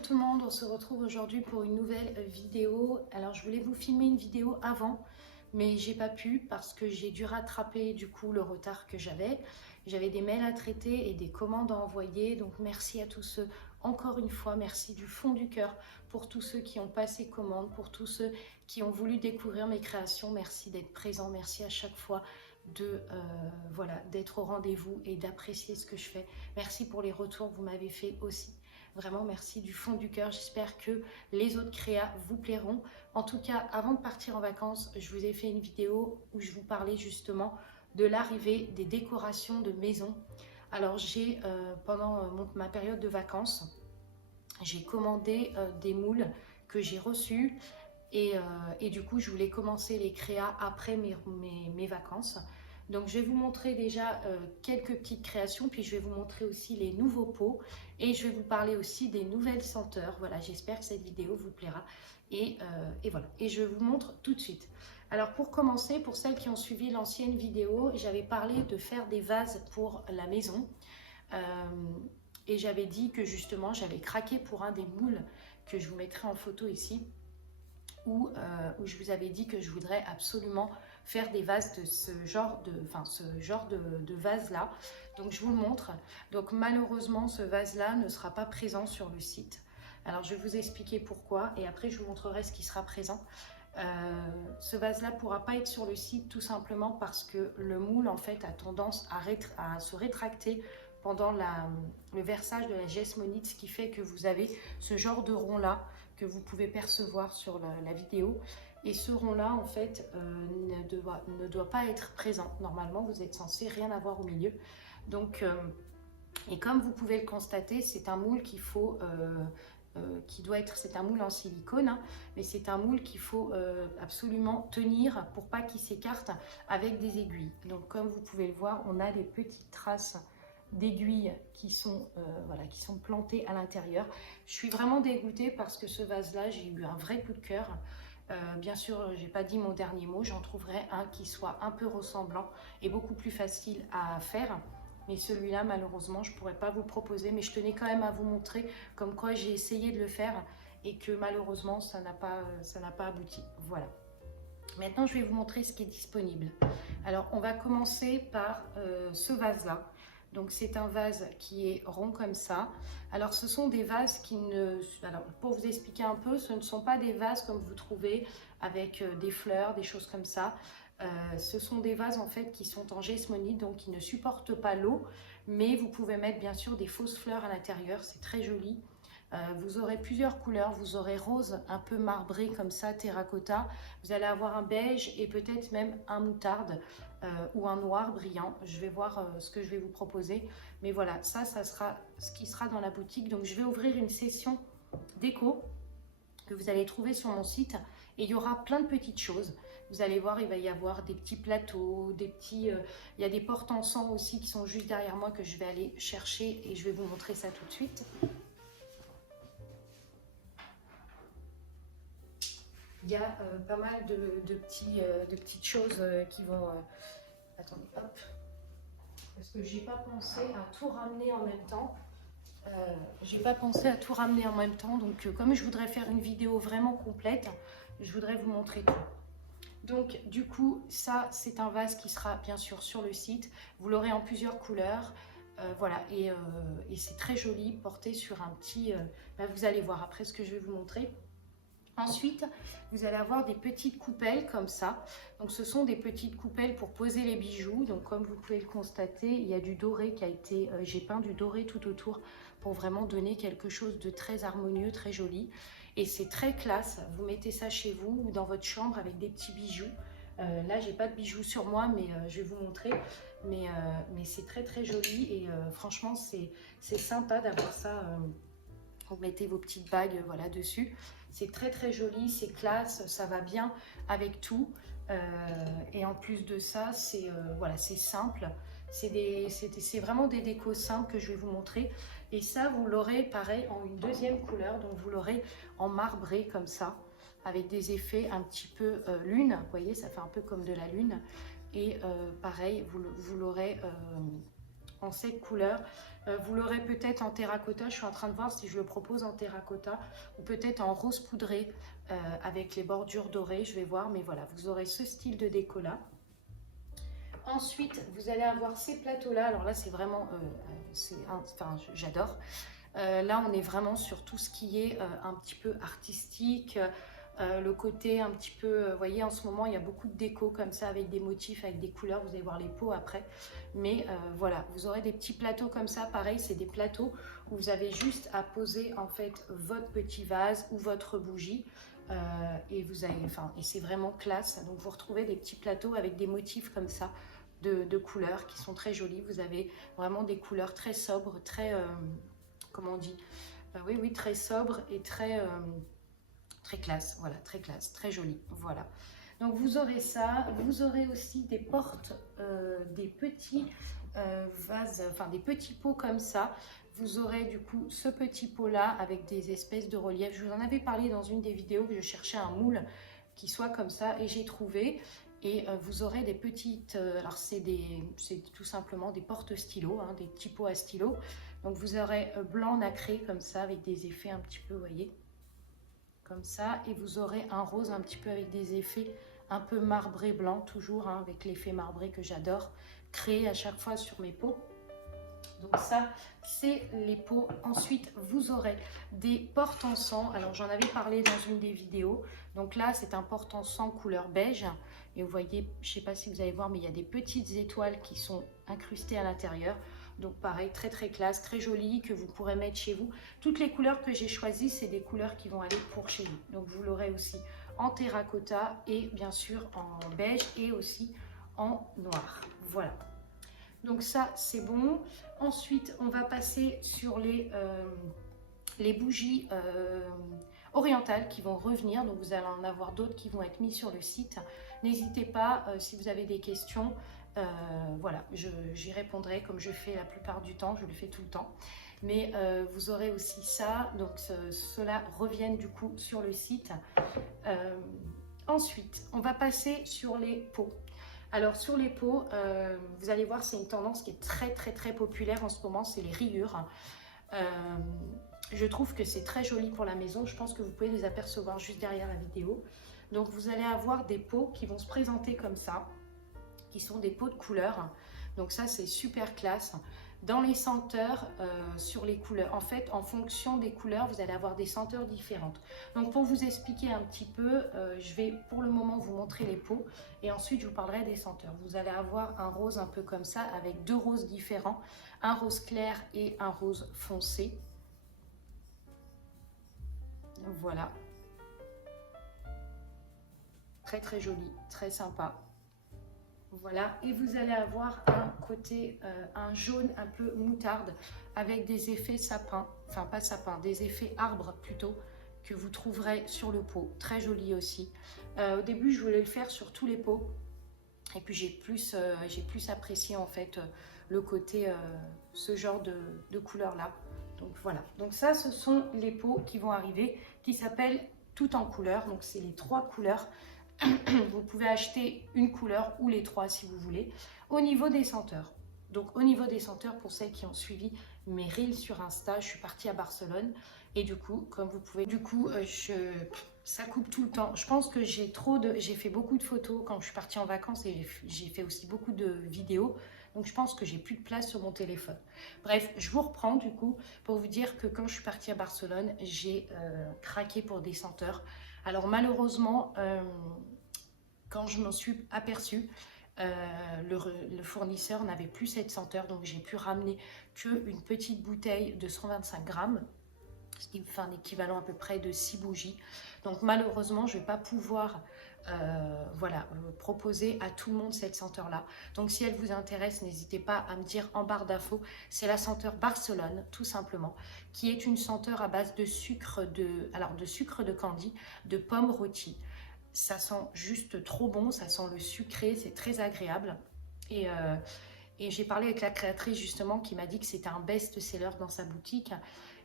Bonjour tout le monde, on se retrouve aujourd'hui pour une nouvelle vidéo. Alors je voulais vous filmer une vidéo avant, mais j'ai pas pu parce que j'ai dû rattraper du coup le retard que j'avais. J'avais des mails à traiter et des commandes à envoyer, donc merci à tous ceux, encore une fois, merci du fond du cœur pour tous ceux qui ont passé commande, pour tous ceux qui ont voulu découvrir mes créations. Merci d'être présents, merci à chaque fois voilà, d'être au rendez-vous et d'apprécier ce que je fais. Merci pour les retours que vous m'avez fait aussi. Vraiment, merci du fond du cœur. J'espère que les autres créas vous plairont. En tout cas, avant de partir en vacances, je vous ai fait une vidéo où je vous parlais justement de l'arrivée des décorations de maison. Alors, pendant ma période de vacances, j'ai commandé des moules que j'ai reçus et du coup, je voulais commencer les créas après mes vacances. Donc, je vais vous montrer déjà quelques petites créations, puis je vais vous montrer aussi les nouveaux pots et je vais vous parler aussi des nouvelles senteurs. Voilà, j'espère que cette vidéo vous plaira. Et voilà, et je vous montre tout de suite. Alors, pour commencer, pour celles qui ont suivi l'ancienne vidéo, j'avais parlé de faire des vases pour la maison. Euh, et j'avais dit que justement, j'avais craqué pour un des moules que je vous mettrai en photo ici. Où je vous avais dit que je voudrais absolument faire des vases de ce genre de vase-là. Donc, je vous le montre. Donc, malheureusement, ce vase-là ne sera pas présent sur le site. Alors, je vais vous expliquer pourquoi et après, je vous montrerai ce qui sera présent. Ce vase-là ne pourra pas être sur le site tout simplement parce que le moule, en fait, a tendance à se rétracter pendant le versage de la gesmonite, ce qui fait que vous avez ce genre de rond-là que vous pouvez percevoir sur la vidéo. Et ce rond-là, en fait, ne doit pas être présent. Normalement, vous êtes censé rien avoir au milieu. Donc, et comme vous pouvez le constater, c'est un moule qu'il faut... c'est un moule en silicone, hein, mais c'est un moule qu'il faut absolument tenir pour pas qu'il s'écarte avec des aiguilles. Donc, comme vous pouvez le voir, on a des petites traces d'aiguilles voilà, qui sont plantées à l'intérieur. Je suis vraiment dégoûtée parce que ce vase-là, j'ai eu un vrai coup de cœur. Bien sûr, j'ai pas dit mon dernier mot, j'en trouverai un qui soit un peu ressemblant et beaucoup plus facile à faire. Mais celui-là, malheureusement, je ne pourrais pas vous proposer, mais je tenais quand même à vous montrer comme quoi j'ai essayé de le faire et que malheureusement, ça n'a pas abouti. Voilà. Maintenant, je vais vous montrer ce qui est disponible. Alors, on va commencer par ce vase-là. Donc, c'est un vase qui est rond comme ça. Alors, ce sont des vases qui ne... Alors, pour vous expliquer un peu, ce ne sont pas des vases comme vous trouvez avec des fleurs, des choses comme ça. Ce sont des vases en fait qui sont en gesmonite, donc qui ne supportent pas l'eau. Mais vous pouvez mettre bien sûr des fausses fleurs à l'intérieur, c'est très joli. Vous aurez plusieurs couleurs, vous aurez rose un peu marbré comme ça, terracotta. Vous allez avoir un beige et peut-être même un moutarde ou un noir brillant. Je vais voir ce que je vais vous proposer. Mais voilà, ça sera ce qui sera dans la boutique. Donc je vais ouvrir une session déco que vous allez trouver sur mon site. Et il y aura plein de petites choses. Vous allez voir, il va y avoir des petits plateaux, il y a des portes encens aussi qui sont juste derrière moi que je vais aller chercher et je vais vous montrer ça tout de suite. Il y a pas mal de petites choses qui vont... attendez, hop. Parce que j'ai pas pensé à tout ramener en même temps. Donc comme je voudrais faire une vidéo vraiment complète, je voudrais vous montrer tout. Donc du coup, ça c'est un vase qui sera bien sûr sur le site. Vous l'aurez en plusieurs couleurs. Voilà, et c'est très joli, porté sur un petit... vous allez voir après ce que je vais vous montrer. Ensuite, vous allez avoir des petites coupelles comme ça. Donc, ce sont des petites coupelles pour poser les bijoux. Donc, comme vous pouvez le constater, il y a du doré qui a été... j'ai peint du doré tout autour pour vraiment donner quelque chose de très harmonieux, très joli. Et c'est très classe. Vous mettez ça chez vous ou dans votre chambre avec des petits bijoux. Là, j'ai pas de bijoux sur moi, mais je vais vous montrer. Mais c'est très, très joli. Et franchement, c'est sympa d'avoir ça. Vous mettez vos petites bagues voilà, dessus. C'est très très joli, c'est classe, ça va bien avec tout. Et en plus de ça, voilà, c'est simple. C'est vraiment des décos simples que je vais vous montrer. Et ça, vous l'aurez pareil en une deuxième couleur. Donc vous l'aurez en marbré comme ça, avec des effets un petit peu lune. Vous voyez, ça fait un peu comme de la lune. Et pareil, vous l'aurez en cette couleur. Vous l'aurez peut-être en terracotta, je suis en train de voir si je le propose en terracotta ou peut-être en rose poudré avec les bordures dorées, je vais voir, mais voilà, vous aurez ce style de déco là. Ensuite, vous allez avoir ces plateaux-là. Alors là, c'est vraiment, enfin, j'adore. Là, on est vraiment sur tout ce qui est un petit peu artistique, le côté un petit peu, vous voyez, en ce moment, il y a beaucoup de déco comme ça, avec des motifs, avec des couleurs. Vous allez voir les pots après. Mais voilà, vous aurez des petits plateaux comme ça. Pareil, c'est des plateaux où vous avez juste à poser en fait votre petit vase ou votre bougie. Et vous avez, enfin, et c'est vraiment classe. Donc, vous retrouvez des petits plateaux avec des motifs comme ça de couleurs qui sont très jolis. Vous avez vraiment des couleurs très sobres, très, comment on dit, oui, oui, très sobre et très, très classe. Voilà, très classe, très joli. Voilà. Donc vous aurez ça. Vous aurez aussi des portes, des petits vases, enfin des petits pots comme ça. Vous aurez du coup ce petit pot là avec des espèces de reliefs. Je vous en avais parlé dans une des vidéos que je cherchais un moule qui soit comme ça et j'ai trouvé. Et vous aurez des petites, alors c'est tout simplement des porte stylos, hein, des petits pots à stylo. Donc vous aurez blanc nacré comme ça avec des effets un petit peu, vous voyez, comme ça. Et vous aurez un rose un petit peu avec des effets un peu marbré blanc, toujours hein, avec l'effet marbré que j'adore créer à chaque fois sur mes pots. Donc ça, c'est les pots. Ensuite, vous aurez des porte-encens. Alors, j'en avais parlé dans une des vidéos. Donc là, c'est un porte-encens couleur beige. Et vous voyez, je ne sais pas si vous allez voir, mais il y a des petites étoiles qui sont incrustées à l'intérieur. Donc pareil, très très classe, très joli, que vous pourrez mettre chez vous. Toutes les couleurs que j'ai choisies, c'est des couleurs qui vont aller pour chez vous. Donc vous l'aurez aussi en terracotta et bien sûr en beige et aussi en noir. Voilà. Donc ça, c'est bon. Ensuite, on va passer sur les bougies orientales qui vont revenir. Donc, vous allez en avoir d'autres qui vont être mis sur le site. N'hésitez pas, si vous avez des questions, voilà, j'y répondrai comme je fais la plupart du temps. Je le fais tout le temps. Mais vous aurez aussi ça. Donc, ceux-là reviennent du coup sur le site. Ensuite, on va passer sur les pots. Alors sur les pots, vous allez voir, c'est une tendance qui est très très très populaire en ce moment, c'est les rayures. Je trouve que c'est très joli pour la maison, je pense que vous pouvez les apercevoir juste derrière la vidéo. Donc vous allez avoir des pots qui vont se présenter comme ça, qui sont des pots de couleurs. Donc ça c'est super classe. Dans les senteurs, sur les couleurs, en fait, en fonction des couleurs, vous allez avoir des senteurs différentes. Donc, pour vous expliquer un petit peu, je vais pour le moment vous montrer les pots et ensuite je vous parlerai des senteurs. Vous allez avoir un rose un peu comme ça avec deux roses différents, un rose clair et un rose foncé. Voilà. Très très joli, très sympa. Voilà, et vous allez avoir un côté, un jaune un peu moutarde avec des effets sapin, enfin pas sapin, des effets arbres plutôt, que vous trouverez sur le pot. Très joli aussi. Au début, je voulais le faire sur tous les pots. Et puis j'ai plus apprécié en fait le côté, ce genre de couleur là. Donc voilà, donc ça ce sont les pots qui vont arriver, qui s'appellent tout en couleur. Donc c'est les 3 couleurs. Vous pouvez acheter une couleur ou les 3 si vous voulez. Au niveau des senteurs, donc au niveau des senteurs, pour celles qui ont suivi mes reels sur Insta, je suis partie à Barcelone et du coup, comme vous pouvez, ça coupe tout le temps. Je pense que j'ai fait beaucoup de photos quand je suis partie en vacances et j'ai fait aussi beaucoup de vidéos. Donc je pense que j'ai plus de place sur mon téléphone. Bref, je vous reprends du coup pour vous dire que quand je suis partie à Barcelone, j'ai craqué pour des senteurs. Alors malheureusement, quand je m'en suis aperçue, le fournisseur n'avait plus cette senteur, donc j'ai pu ramener qu'une petite bouteille de 125 grammes, ce qui fait un équivalent à peu près de 6 bougies. Donc malheureusement, je ne vais pas pouvoir voilà, proposer à tout le monde cette senteur-là. Donc si elle vous intéresse, n'hésitez pas à me dire en barre d'infos. C'est la senteur Barcelone, tout simplement, qui est une senteur à base de sucre de candy, de pommes rôties. Ça sent juste trop bon, ça sent le sucré, c'est très agréable. Et j'ai parlé avec la créatrice justement qui m'a dit que c'était un best-seller dans sa boutique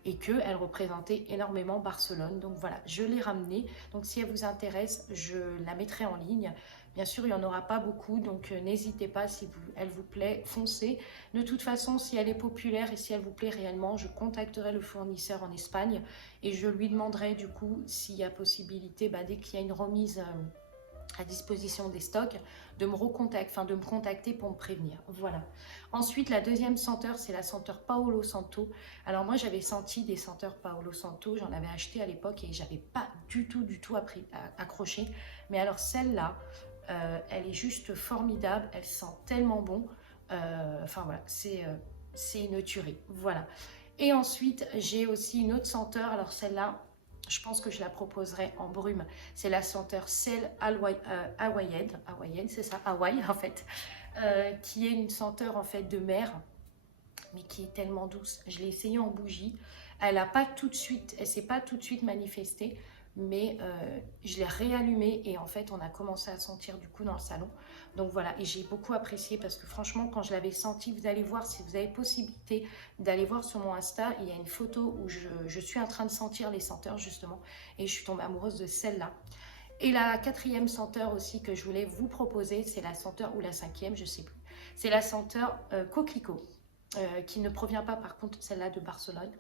et qu'elle représentait énormément Barcelone. Donc voilà, je l'ai ramenée. Donc si elle vous intéresse, je la mettrai en ligne. Bien sûr, il n'y en aura pas beaucoup, donc n'hésitez pas, si elle vous plaît, foncez. De toute façon, si elle est populaire et si elle vous plaît réellement, je contacterai le fournisseur en Espagne et je lui demanderai du coup s'il y a possibilité, dès qu'il y a une remise à disposition des stocks, de me contacter pour me prévenir. Voilà. Ensuite, la deuxième senteur, c'est la senteur Paolo Santo. Alors moi, j'avais senti des senteurs Paolo Santo, j'en avais acheté à l'époque et j'avais pas du tout accroché. Mais alors celle-là, elle est juste formidable, elle sent tellement bon. Enfin voilà, c'est une tuerie. Voilà. Et ensuite, j'ai aussi une autre senteur. Alors celle-là, je pense que je la proposerai en brume. C'est la senteur Cell hawaïenne, c'est ça, Hawaï en fait, qui est une senteur en fait de mer, mais qui est tellement douce. Je l'ai essayée en bougie. Elle s'est pas tout de suite manifestée, mais je l'ai réallumée et en fait, on a commencé à sentir du coup dans le salon. Donc voilà, et j'ai beaucoup apprécié parce que franchement, quand je l'avais senti, vous allez voir, si vous avez possibilité d'aller voir sur mon Insta, il y a une photo où je suis en train de sentir les senteurs justement et je suis tombée amoureuse de celle-là. Et la quatrième senteur aussi que je voulais vous proposer, c'est la senteur, ou la cinquième, je sais plus, c'est la senteur coquelicot. Qui ne provient pas par contre celle-là de Barcelone,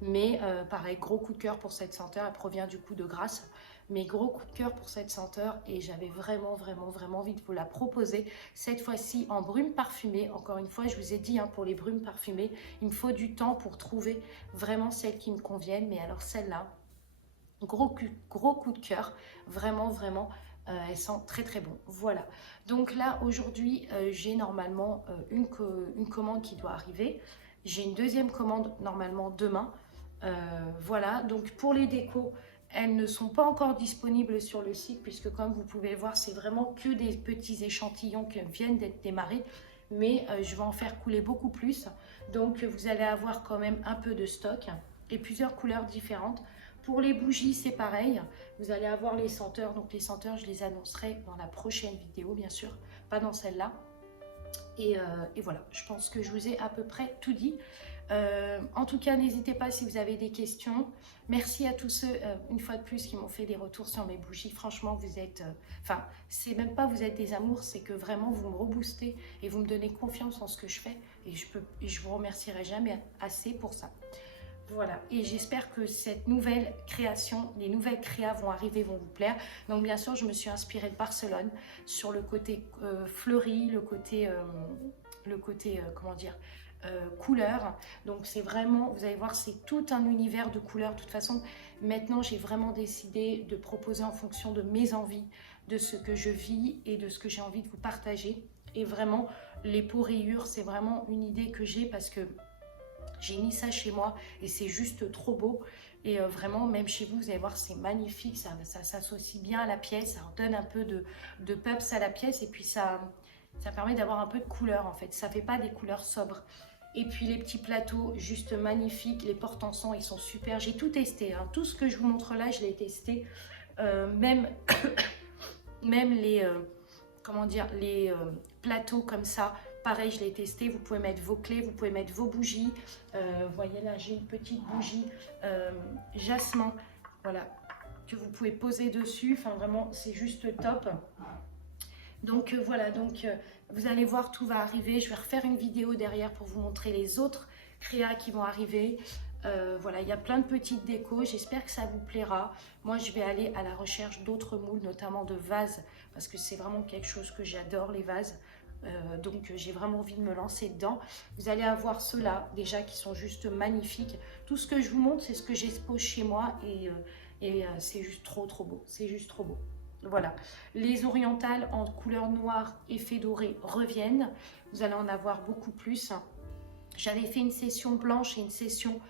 mais pareil, gros coup de cœur pour cette senteur. Elle provient du coup de Grasse, mais gros coup de cœur pour cette senteur et j'avais vraiment envie de vous la proposer, cette fois-ci en brume parfumée. Encore une fois, je vous ai dit, pour les brumes parfumées, il me faut du temps pour trouver vraiment celles qui me conviennent, mais alors celle-là, gros coup de cœur, vraiment elle sent très bon. Voilà, donc là aujourd'hui j'ai normalement une commande qui doit arriver. J'ai une deuxième commande normalement demain. Voilà, donc pour les décos, elles ne sont pas encore disponibles sur le site puisque comme vous pouvez le voir, c'est vraiment que des petits échantillons qui viennent d'être démarrés, mais je vais en faire couler beaucoup plus, donc vous allez avoir quand même un peu de stock et plusieurs couleurs différentes. Pour les bougies, c'est pareil. Vous allez avoir les senteurs. Donc les senteurs, je les annoncerai dans la prochaine vidéo, bien sûr. Pas dans celle-là. Et voilà, je pense que je vous ai à peu près tout dit. En tout cas, n'hésitez pas si vous avez des questions. Merci à tous ceux, une fois de plus, qui m'ont fait des retours sur mes bougies. Franchement, vous êtes... Enfin, c'est même pas vous êtes des amours, c'est que vraiment, vous me reboostez et vous me donnez confiance en ce que je fais. Et je vous remercierai jamais assez pour ça. Voilà, et j'espère que cette nouvelle création, les nouvelles créas vont arriver, vont vous plaire. Donc bien sûr, je me suis inspirée de Barcelone sur le côté fleuri, le côté comment dire, couleur. Donc c'est vraiment, vous allez voir, c'est tout un univers de couleurs. De toute façon, maintenant, j'ai vraiment décidé de proposer en fonction de mes envies, de ce que je vis et de ce que j'ai envie de vous partager. Et vraiment, les peaux rayures, c'est vraiment une idée que j'ai parce que j'ai mis ça chez moi et c'est juste trop beau. Et vraiment, même chez vous, vous allez voir, c'est magnifique. Ça s'associe bien à la pièce. Ça donne un peu de peps à la pièce. Et puis, ça permet d'avoir un peu de couleur, en fait. Ça ne fait pas des couleurs sobres. Et puis, les petits plateaux, juste magnifiques. Les porte-encens, ils sont super. J'ai tout testé. Tout ce que je vous montre là, je l'ai testé. Même les, comment dire, les plateaux comme ça. Pareil, je l'ai testé, vous pouvez mettre vos clés, vous pouvez mettre vos bougies. Vous voyez là, j'ai une petite bougie jasmin, voilà, que vous pouvez poser dessus. Enfin, vraiment, c'est juste top. Donc, voilà, donc vous allez voir, tout va arriver. Je vais refaire une vidéo derrière pour vous montrer les autres créas qui vont arriver. Voilà, il y a plein de petites décos. J'espère que ça vous plaira. Moi, je vais aller à la recherche d'autres moules, notamment de vases, parce que c'est vraiment quelque chose que j'adore, les vases. Donc j'ai vraiment envie de me lancer dedans. Vous allez avoir ceux-là déjà qui sont juste magnifiques. Tout ce que je vous montre, c'est ce que j'expose chez moi et c'est juste trop beau. C'est juste trop beau. Voilà. Les orientales en couleur noire effet doré reviennent. Vous allez en avoir beaucoup plus. J'avais fait une session blanche et une session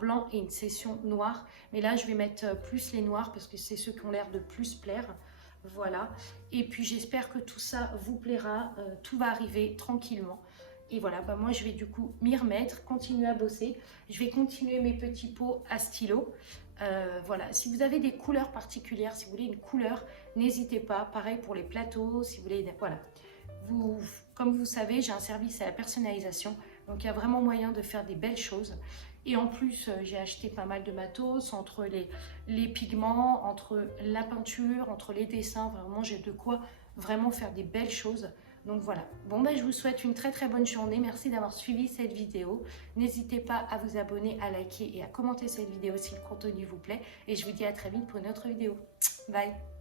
blanc et une session noire. Mais là, je vais mettre plus les noirs parce que c'est ceux qui ont l'air de plus plaire. Voilà, et puis j'espère que tout ça vous plaira, tout va arriver tranquillement. Et voilà, moi je vais du coup m'y remettre, continuer à bosser. Je vais continuer mes petits pots à stylo. Voilà, si vous avez des couleurs particulières, si vous voulez une couleur, n'hésitez pas. Pareil pour les plateaux, si vous voulez, voilà. Comme vous savez, j'ai un service à la personnalisation, donc il y a vraiment moyen de faire des belles choses. Et en plus, j'ai acheté pas mal de matos, entre les pigments, entre la peinture, entre les dessins. Vraiment, j'ai de quoi vraiment faire des belles choses. Donc voilà. Bon, ben, je vous souhaite une très très bonne journée. Merci d'avoir suivi cette vidéo. N'hésitez pas à vous abonner, à liker et à commenter cette vidéo si le contenu vous plaît. Et je vous dis à très vite pour une autre vidéo. Bye!